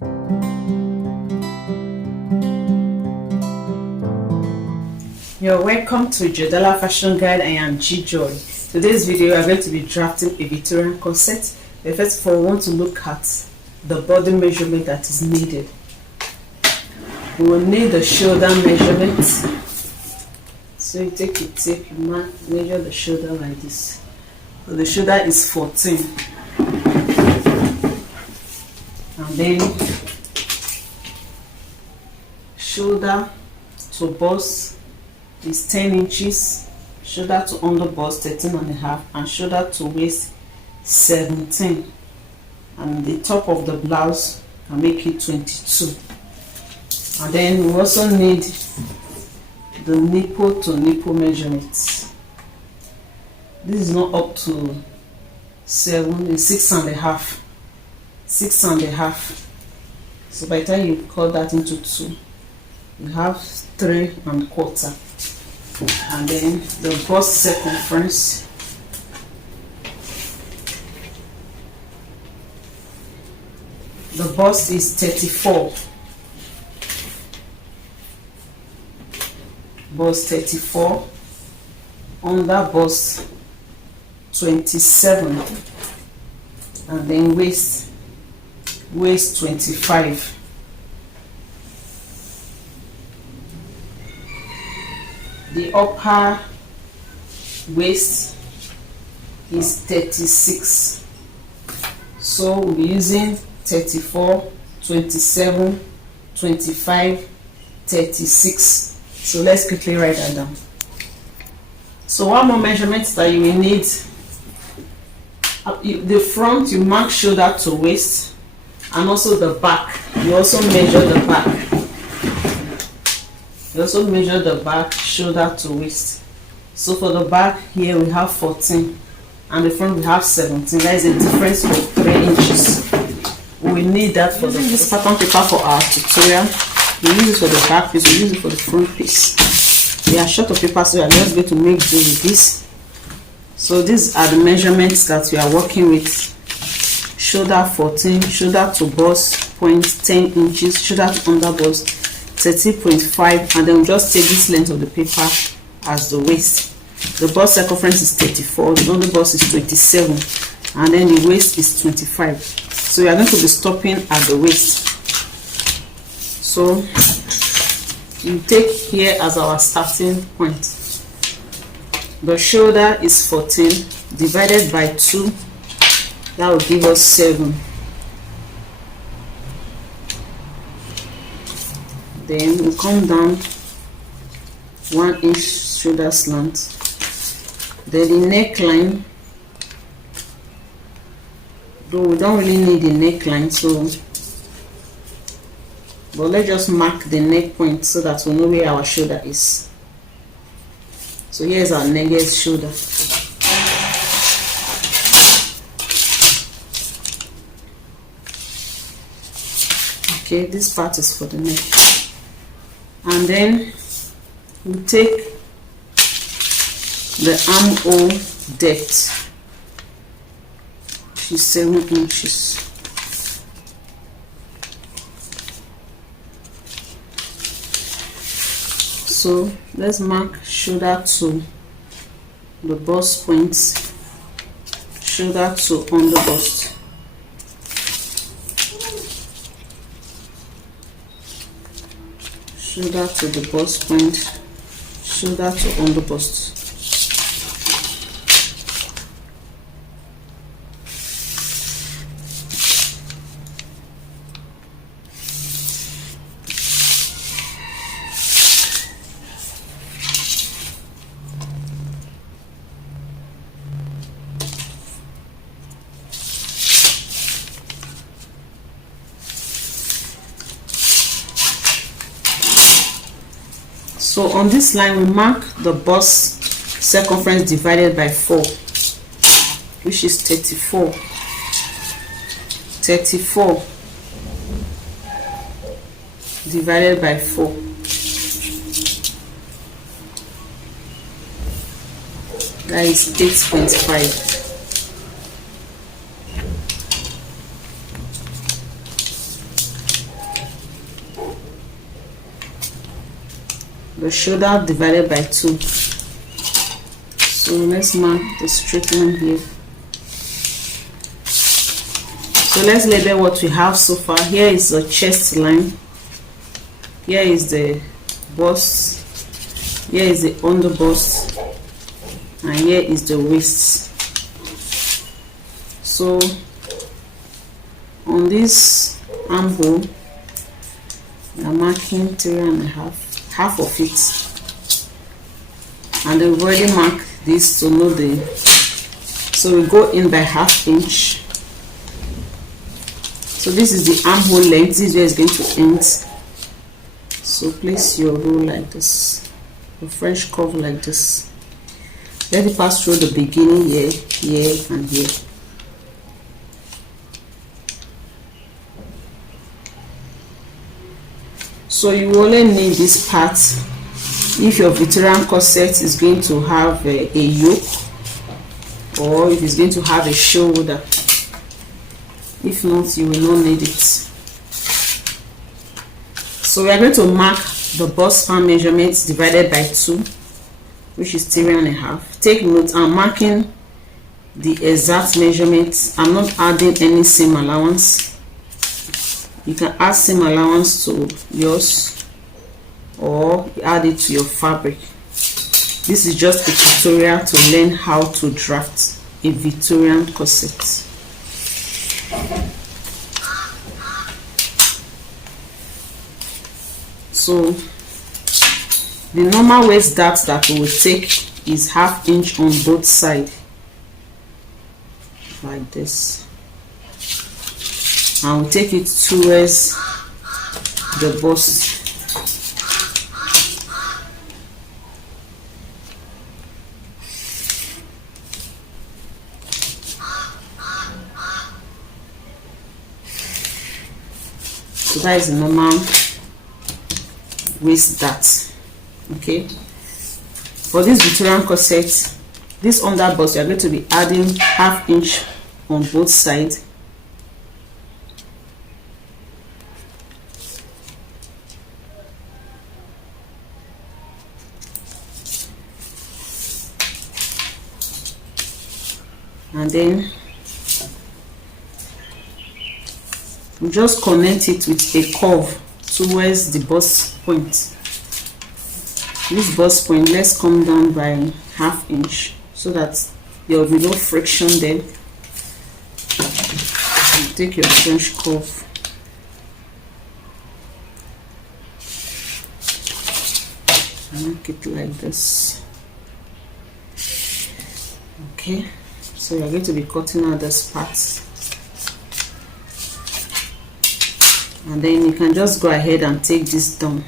You're welcome to Jodala Fashion Guide. I am G Joy. Today's video we are going to be drafting a Victorian corset. But first of all, we want to look at the body measurement that is needed. We will need the shoulder measurement. So you take your tape, you measure the shoulder like this. So the shoulder is 14. And then shoulder to bust is 10 inches, shoulder to underbust 13.5, and shoulder to waist 17, and the top of the blouse can make it 22. And then we also need the nipple to nipple measurements. This is not up to 7, it's 6.5. 6.5. So by the time you cut that into 2, you have 3.25. And then the bust circumference the bust is 34. Bust 34, under bust 27, and then waist 25. The upper waist is 36, so we'll be using 34, 27, 25, 36. So let's quickly write that down. So one more measurement that you will need: the front, you mark shoulder to waist, and also the back, you also measure the back. You also measure the back, shoulder to waist. So for the back here we have 14, and the front we have 17. There is a difference of 3 inches. We need that for this pattern paper for our tutorial. We use it for the back piece, we use it for the front piece. We are short of paper, so we are just going to make do with this. So these are the measurements that we are working with: shoulder 14, shoulder to bust point 10 inches, shoulder to under bust 30.5, and then we'll just take this length of the paper as the waist. The bust circumference is 34, the under bust is 27, and then the waist is 25. So we are going to be stopping at the waist. So you take here as our starting point. The shoulder is 14 divided by 2, that will give us 7. Then we come down 1 inch shoulder slant. Then the neckline, though we don't really need the neckline, but let's just mark the neck point so that we know where our shoulder is. So here's our neck's shoulder. Okay, this part is for the neck. And then we take the armhole depth, which is 7 inches. So let's mark shoulder to the bust points, shoulder to under bust. Shoulder to the bust point, shoulder to under bust. So on this line we mark the bust circumference divided by 4, which is 34. 34 divided by 4. That is 8.5. the shoulder divided by 2. So let's mark the straight line here. So let's label what we have so far. Here is the chest line, here is the bust, here is the under bust, and here is the waist. So on this armhole we are marking 3.5, half of it, and we've already marked this to know the, so we go in by 1/2 inch. So this is the armhole length, this is where it's going to end. So place your roll like this, your French curve like this. Let it pass through the beginning here, here, and here. So you only need this part if your Victorian corset is going to have a yoke, or if it's going to have a shoulder. If not, you will not need it. So we are going to mark the bust span measurements divided by 2, which is 3.5. Take note, I'm marking the exact measurements. I'm not adding any seam allowance. You can add seam allowance to yours, or add it to your fabric. This is just a tutorial to learn how to draft a Victorian corset. So the normal waist dart that we will take is 1/2 inch on both sides, like this, and we'll take it towards the bust. So that is the normal waist dart. Okay, for this Victorian corset, this under bust, you are going to be adding 1/2 inch on both sides, and then we just connect it with a curve towards the bust point. This bust point, let's come down by 1/2 inch so that there will be no friction there. Take your French curve, make it like this. Okay, so you're going to be cutting out this part, and then you can just go ahead and take this down.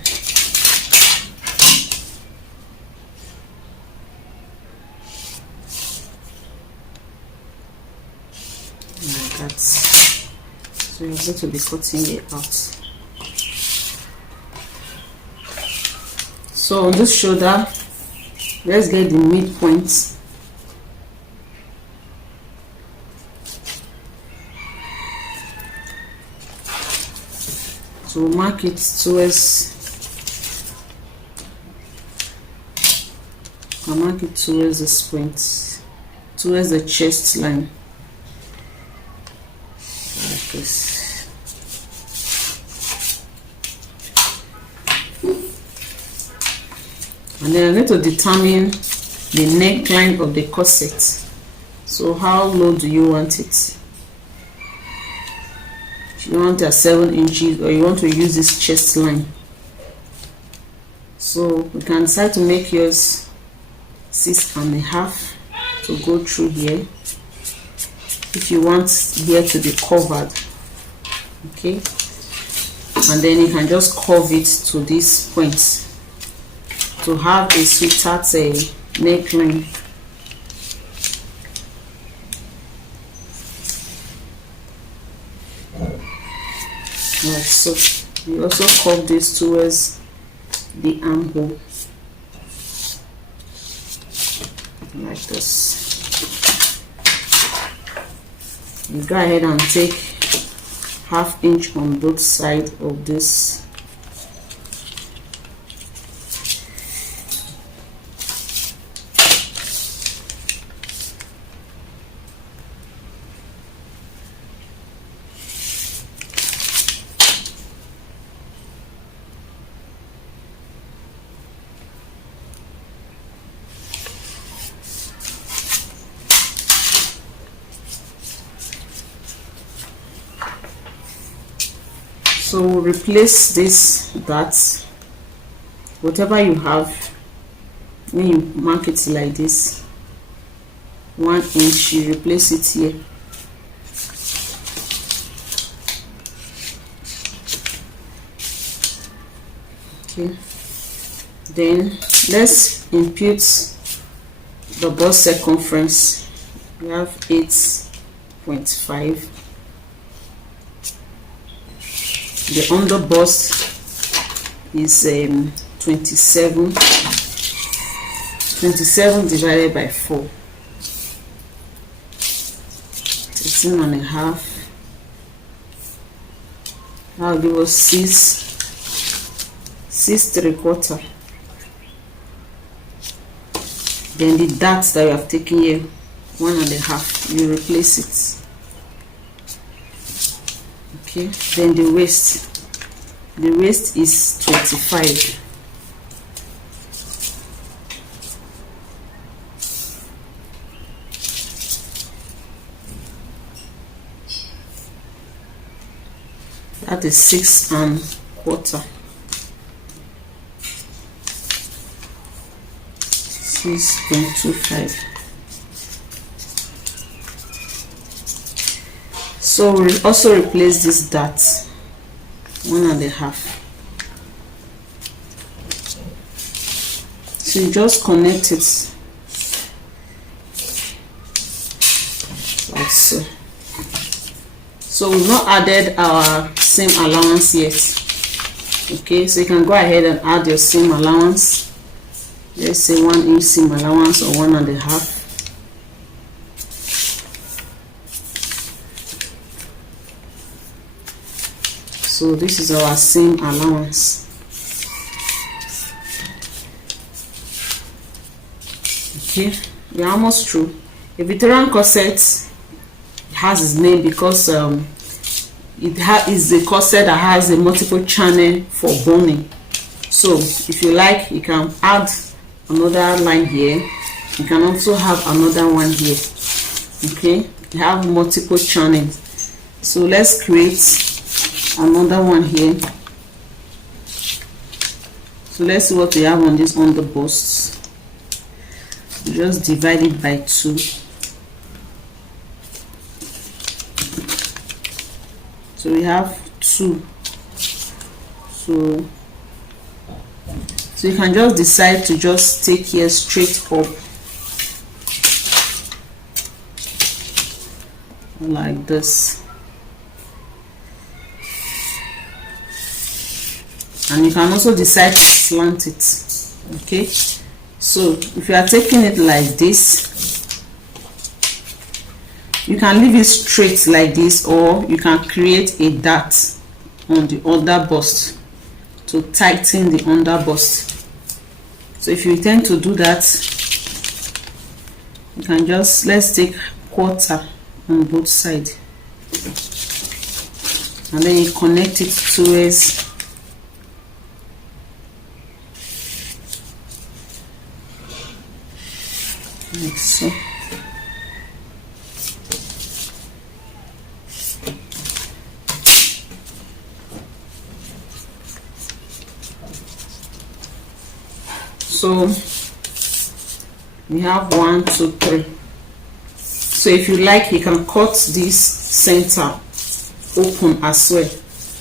Like that. So you're going to be cutting it out. So on this shoulder, let's get the midpoint. So mark it towards, this point, towards the chest line, like this. And then I'm going to determine the neckline of the corset. So how low do you want it? You want a 7 inches, or you want to use this chest line. So we can decide to make yours 6.5 to go through here, if you want here to be covered. Okay, and then you can just curve it to this point to have a sweetheart neckline. Right, so you also curve this towards the armhole, like this. You go ahead and take 1/2 inch on both sides of this, So we'll replace this dot, whatever you have, when you mark it like this, 1 inch, you replace it here. Okay, then let's impute the bust circumference. We have 8.5. The under bust is 27 divided by 4, 13.5. That'll give us 6 3/4. Then the dart that you have taken here, 1.5, you replace it. Okay, then the waist is 25. That is 6 1/4. 6.25. So we'll also replace this dart, 1.5. So you just connect it like so. So we've not added our seam allowance yet. Okay, so you can go ahead and add your seam allowance. Let's say 1 inch seam allowance or 1.5. So this is our seam allowance. Okay, we're almost through. A Victorian corset has its name because it is a corset that has a multiple channel for boning. So if you like, you can add another line here. You can also have another one here. Okay, you have multiple channels. So let's create another one here. So let's see what we have on this under bust. You just divide it by 2. So we have 2. So you can just decide to just take here straight up like this. And you can also decide to slant it. Okay, so if you are taking it like this, you can leave it straight like this, or you can create a dart on the under bust to tighten the under bust. So if you intend to do that, you can just, let's take 1/4 on both sides, and then you connect it towards like so. So we have 1 2 3. So if you like, you can cut this center open as well.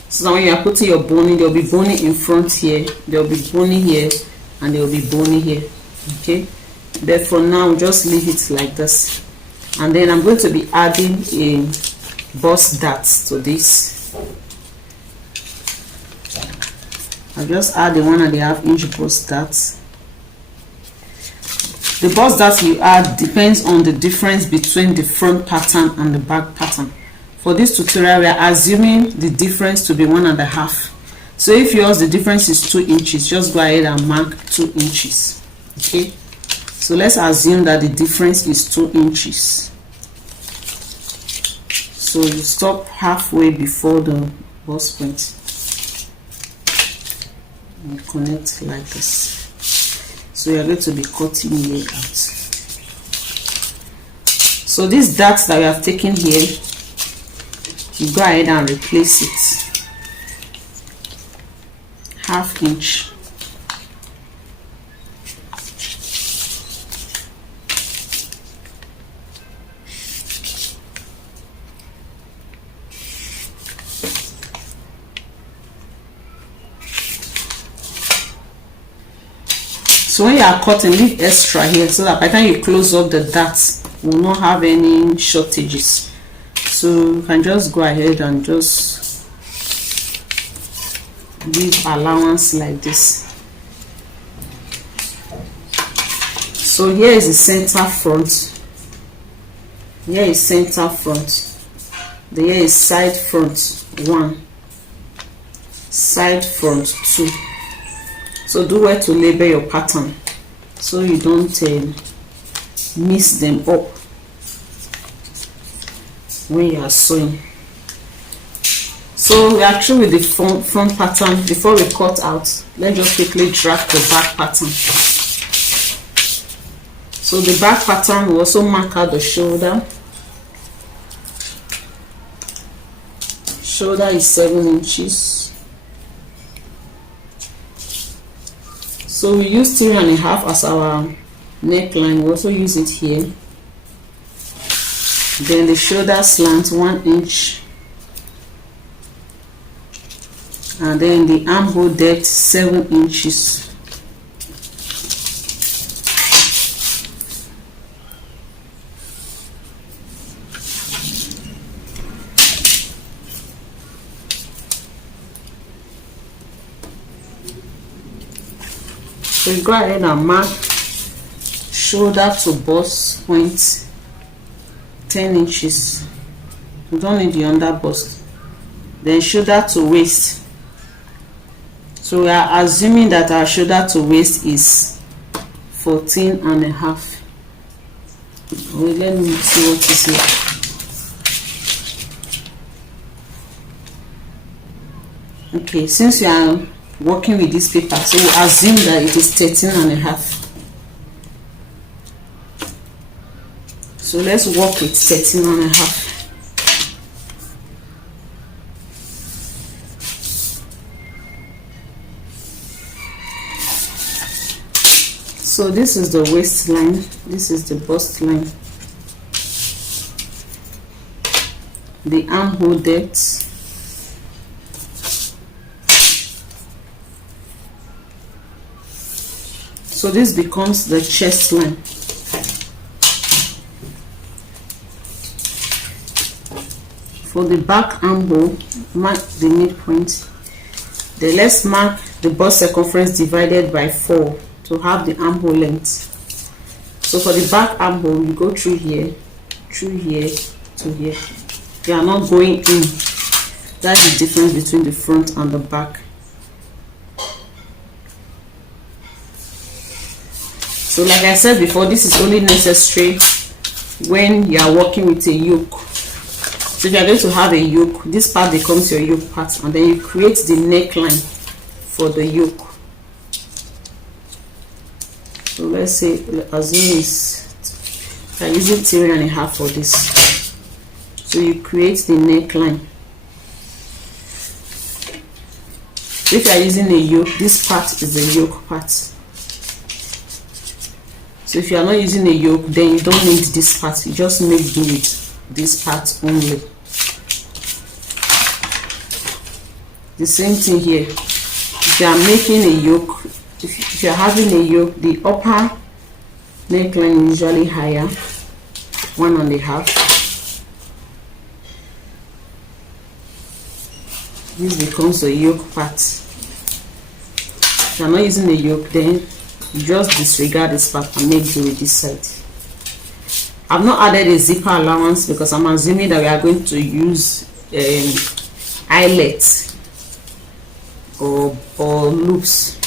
So now when you are putting your boning, there will be boning in front here, there will be boning here, and there will be boning here. Okay, but for now, just leave it like this. And then I'm going to be adding a bust dart to this. I'll just add the 1.5 inch bust dart. The bust dart you add depends on the difference between the front pattern and the back pattern. For this tutorial, we are assuming the difference to be 1.5. So if yours the difference is 2 inches, just go ahead and mark 2 inches. Okay, so let's assume that the difference is 2 inches. So you stop halfway before the bust point and connect like this. So you are going to be cutting here out. So this dart that we have taken here, you go ahead and replace it. 1/2 inch. So when you are cutting, leave extra here so that by the time you close up the darts, you will not have any shortages. So you can just go ahead and just leave allowance like this. So here is the center front. Here is center front. Here is side front 1, side front 2. So do well to label your pattern so you don't mix them up when you are sewing. So we are through with the front pattern. Before we cut out, let's just quickly drag the back pattern. So the back pattern will also mark out the shoulder. Shoulder is 7 inches. So we use 3.5 as our neckline. We also use it here. Then the shoulder slant 1 inch, and then the armhole depth 7 inches. So you go ahead and mark shoulder to bust point 10 inches. You don't need the under bust. Then shoulder to waist. So we are assuming that our shoulder to waist is 14.5. Well, let me see what is here. Okay, since you are working with this paper, so we assume that it is 13.5. So let's work with 13.5. So this is the waistline, this is the bust line, the armhole depth, so this becomes the chest line. For the back armhole, mark the midpoint. Then let's mark the bust circumference divided by 4 to have the armhole length. So for the back armhole, you go through here to here. You are not going in. That's the difference between the front and the back. So like I said before, this is only necessary when you are working with a yoke. So if you are going to have a yoke, this part becomes your yoke part, and then you create the neckline for the yoke. So let's say, assume I'm using 3.5 for this. So you create the neckline. If you are using a yoke, this part is the yoke part. So if you are not using a yoke, then you don't need this part. You just make do with this part only. The same thing here. If you are making a yoke, if you are having a yoke, the upper neckline is usually higher, 1.5. This becomes the yoke part. If you are not using a yoke, then you just disregard this part and make do with this side. I've not added a zipper allowance because I'm assuming that we are going to use eyelets or loops.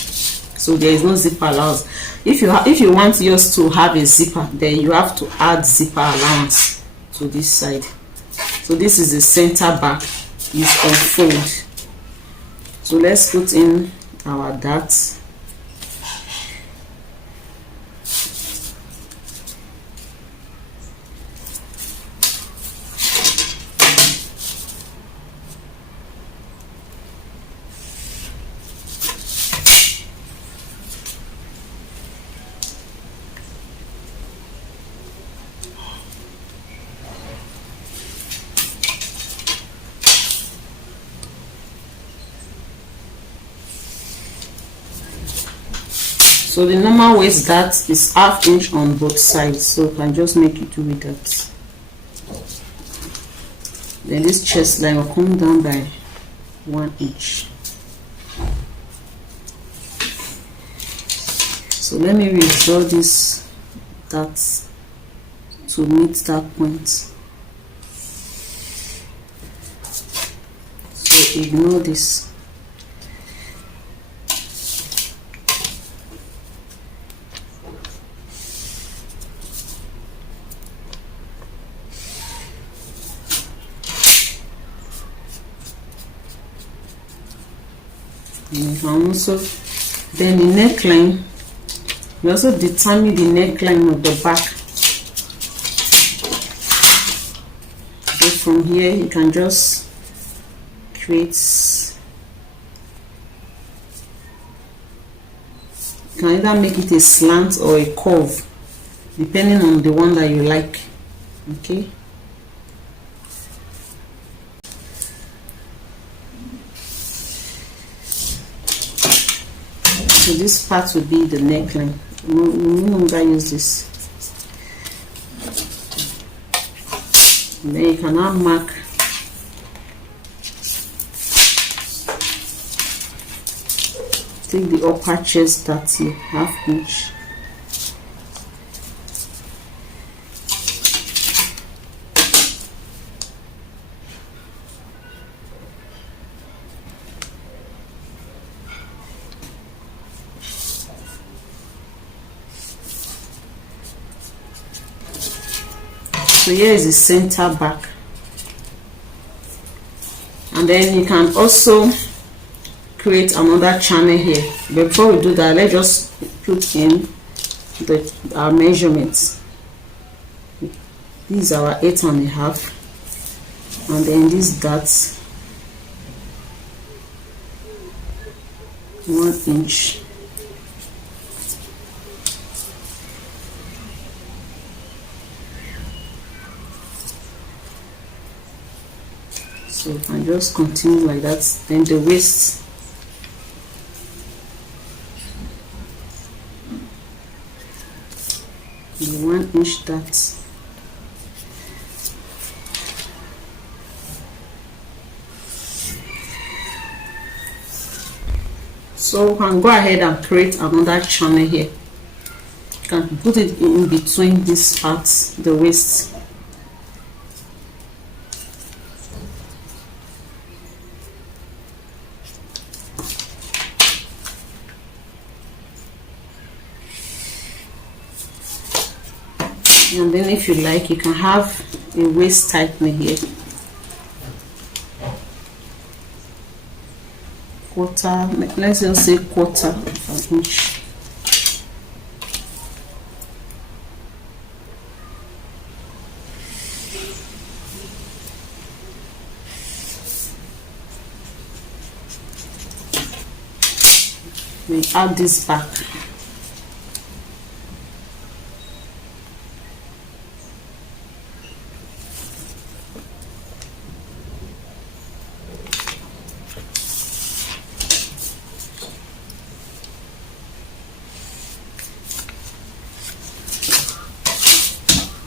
So there is no zipper allowance. If you want yours to have a zipper, then you have to add zipper allowance to this side. So this is the center back, is unfold. So let's put in our darts. So the normal waist dart is ½ inch on both sides, so you can just make it do with that. Then this chest line will come down by 1 inch. So let me redraw this dart to meet that point. So ignore this. And you can also, then the neckline, you also determine the neckline of the back. So from here you can just create, you can either make it a slant or a curve depending on the one that you like. Okay, so this part will be the neckline. We no longer use this. And then you can now mark take the upper chest dart here, ½ inch. So here is the center back, and then you can also create another channel here. Before we do that, let's just put in our measurements. These are our 8½, and then this darts 1 inch. So you can just continue like that. Then the waist, the 1 inch dart. So you can go ahead and create another channel here. You can put it in between these parts, the waist. And then if you like, you can have a waist tightening here, quarter, let's just say quarter of an inch. We add this back.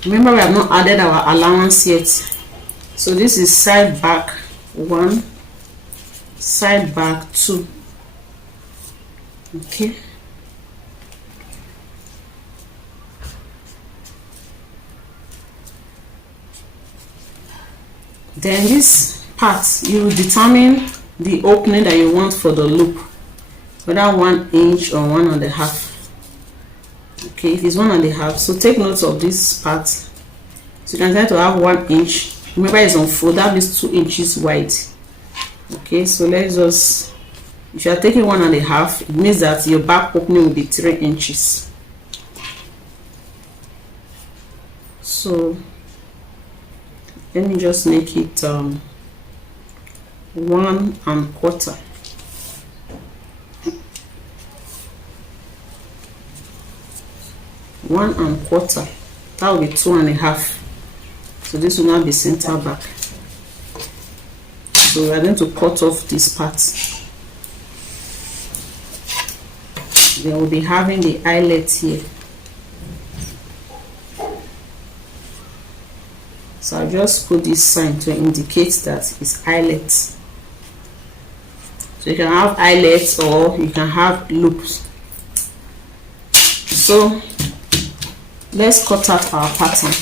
Remember, we have not added our allowance yet. So this is side back 1, side back 2. Okay. Then this part, you will determine the opening that you want for the loop, whether 1 inch or 1½. Okay, it is 1½. So take note of this part. So you can try to have 1 inch. Remember, it's on fold, that means 2 inches wide. Okay, so let's just, if you are taking 1½, it means that your back opening will be 3 inches. So let me just make it 1¼ 1¼ that will be 2½. So this will now be center back. So we are going to cut off this part. Then we'll be having the eyelet here. So I'll just put this sign to indicate that it's eyelet. So you can have eyelets or you can have loops. So let's cut out our pattern.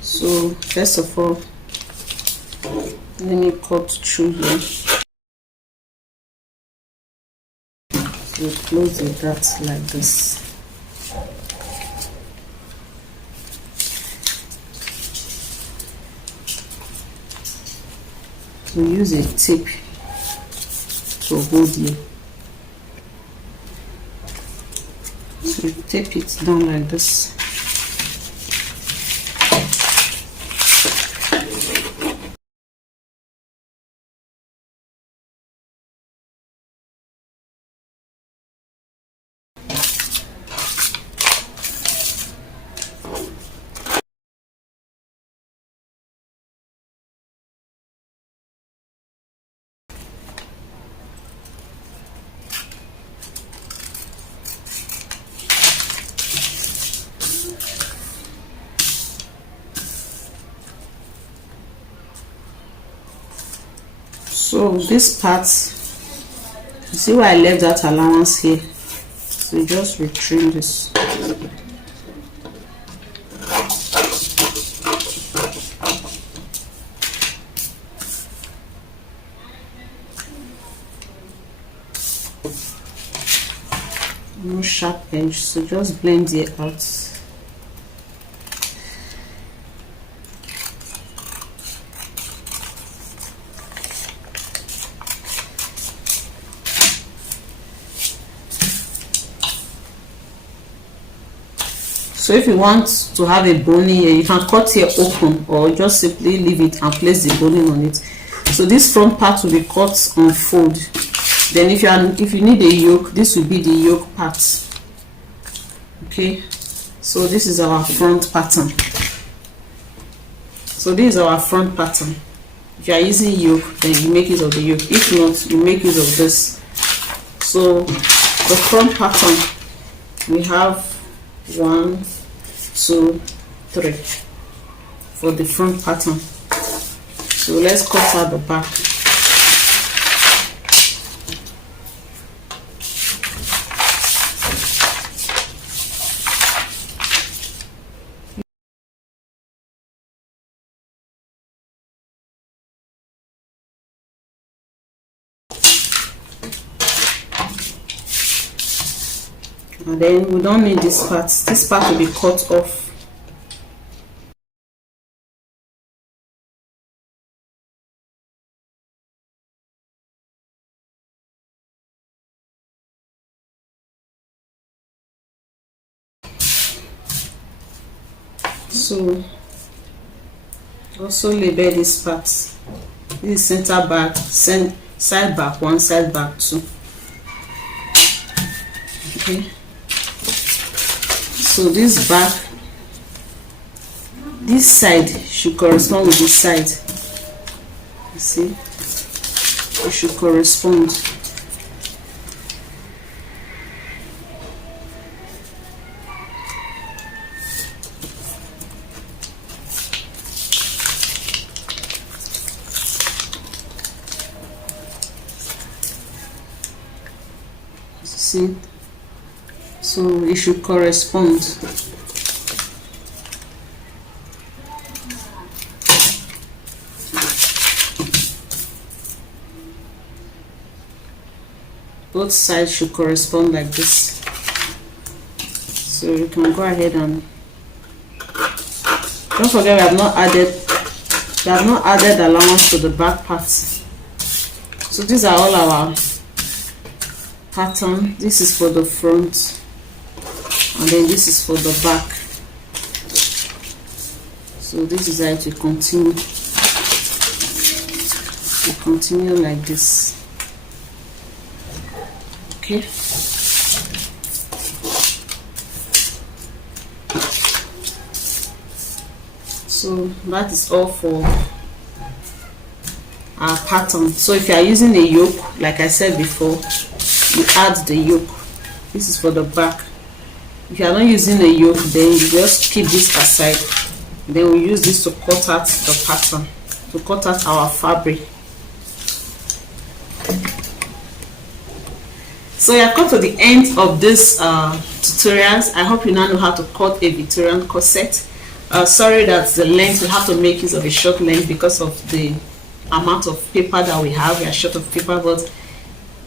So first of all, let me cut through here. So close the dot like this. So use a tape to hold you. So you tape it down like this. So this part, you see why I left that allowance here, so just retrim this. No sharp edge, so just blend it out. So if you want to have a boning here, you can cut here open or just simply leave it and place the boning on it. So this front part will be cut on fold. Then if you need a yoke, this will be the yoke part. Okay, so this is our front pattern. So this is our front pattern. If you are using yoke, then you make use of the yoke. If not, you make use of this. So the front pattern, we have 1, 2, 3 for the front pattern. So let's cut out the back. And then we don't need this part. This part will be cut off. So also label this part. This is center back, side back 1, side back 2. Okay. So this back, this side should correspond with this side. You see, it should correspond. See, so it should correspond. Both sides should correspond like this. So you can go ahead and don't forget we have not added allowance to the back part. So these are all our pattern. This is for the front and then this is for the back. So this is how it will continue. It will continue like this. Okay. So that is all for our pattern. So if you are using a yoke, like I said before, you add the yoke. This is for the back. If you are not using a yoke, then you just keep this aside. Then we use this to cut out the pattern, to cut out our fabric. So you have come to the end of this tutorials. I hope you now know how to cut a Victorian corset. Sorry that the length, we have to make use of a short length because of the amount of paper that we have. We are short of paper, but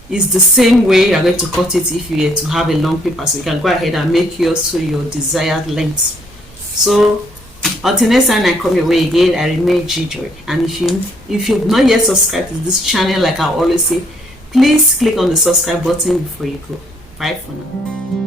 it's the same way you are going to cut it if you were to have a long paper. So you can go ahead and make yours to your desired length. So until next time I come your way again, I remain G-Joy. And if you've not yet subscribed to this channel, like I always say, please click on the subscribe button before you go. Bye for now.